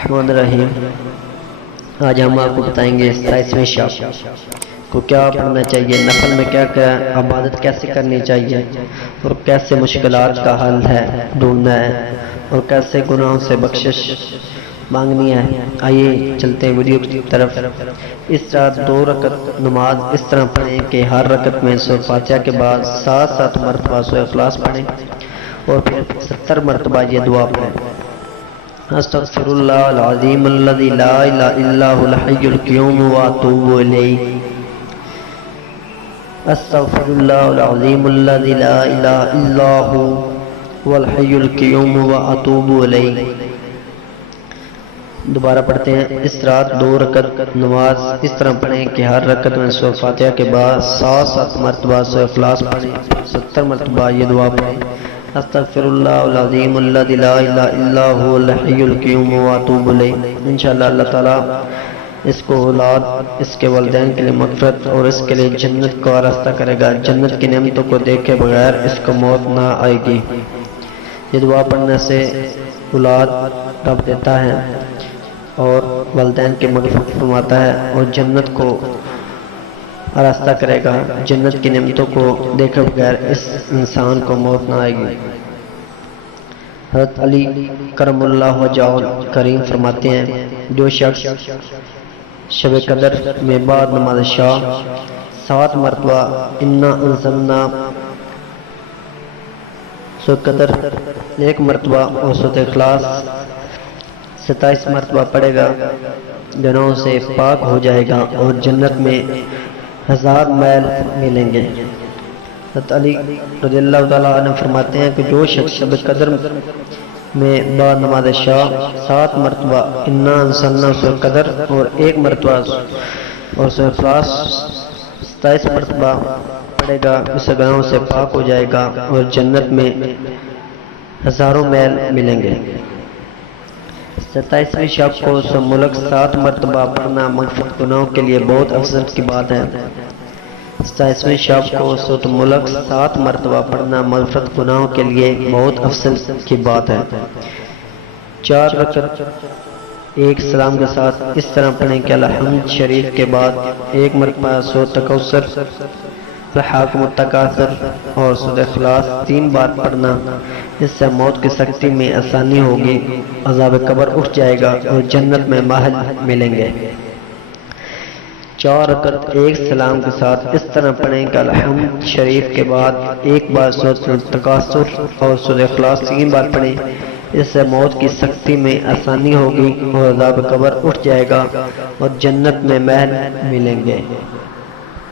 الرحمن الرحیم۔ آج ہم آپ کو بتائیں گے 27ویں شب کو کیا پڑھنا چاہیے، نفل میں کیا کیا عبادت کیسے کرنی چاہیے، اور کیسے مشکلات کا حل ہے ڈھونڈنا ہے، اور کیسے گناہوں سے بخشش مانگنی ہے۔ آئیے چلتے ہیں ویڈیو کی طرف۔ اس رات 2 رکعت نماز اس طرح پڑھیں کہ ہر رکعت میں سورۃ فاتحہ کے بعد 7 مرتبہ سورۃ اخلاص پڑھیں، اور پھر 70 مرتبہ یہ دعا پڑھیں: استغفر اللہ العظیم الذی لا الہ الا هو الحی القیوم واتوب الیہ۔ استغفر اللہ العظیم الذی لا الہ الا هو الحی القیوم واتوب الیہ۔ دوبارہ پڑھتے ہیں۔ اس رات 2 رکعت نماز اس طرح پڑھیں کہ ہر رکعت میں سورۃ فاتحہ کے بعد 7 مرتبہ سورۃ اخلاص پڑھیں، 70 مرتبہ یہ دعا پڑھیں: استغفر اللہ العظیم الذی لا الہ الا هو الحی القیوم واتوب الیہ۔ انشاءاللہ اللہ تعالیٰ اس کو اولاد، اس کے والدین کے لیے مغفرت اور اس کے لیے جنت کا راستہ کرے گا۔ جنت کی نعمتوں کو دیکھے بغیر اس کو موت نہ آئے گی۔ یہ دعا پڑھنے سے اولاد رب دیتا ہے اور والدین کی مغفرت فرماتا ہے، اور جنت کو راستہ کرے گا۔ جنت کی نعمتوں کو دیکھے بغیر اس انسان کو موت نہ آئے گی۔ حضرت علی کرم اللہ وجہہ کریم فرماتے ہیں: جو شخص شب قدر میں بعد نماز شام 7 مرتبہ انا انزلنا سورۃ قدر 1 مرتبہ اور سورۃ اخلاص 27 مرتبہ پڑھے گا، گناہوں سے پاک ہو جائے گا اور جنت میں 1000 میل ملیں گے۔ حضرت علی رضی اللہ تعالیٰ عنہ فرماتے ہیں کہ جو شخص شب قدر میں بعد نماز شام 7 مرتبہ انا انزلنا سورۃ قدر اور 1 مرتبہ اور سورۃ اخلاص 27 مرتبہ پڑھے گا، اس گناہوں سے پاک ہو جائے گا اور جنت میں 1000 میل ملیں گے۔ 27ویں شب کو سو ملک 7 مرتبہ پڑھنا مغفرت گناہوں کے لیے بہت افضل کی بات ہے۔ 27ویں شب کو سورۃ ملک 7 مرتبہ پڑھنا مغفرت گناہوں کے لیے بہت افضل کی بات ہے۔ 4 رکعت ایک سلام کے ساتھ اس طرح پڑھیں کہ الحمد شریف کے بعد 1 مرتبہ سورۃ تکاثر، الحاکم التکاثر اور سورۃ اخلاص 3 بار پڑھنا۔ اس سے موت کی سختی میں آسانی ہوگی، عذاب قبر اٹھ جائے گا اور جنت میں محل ملیں گے۔ 4 رکعت ایک سلام کے ساتھ اس طرح پڑھیں کہ الحمد شریف کے بعد 1 بار سورۃ تکاثر اور سورۃ اخلاص 3 بار پڑھیں۔ اس سے موت کی سختی میں آسانی ہوگی اور عذاب قبر اٹھ جائے گا اور جنت میں محل ملیں گے۔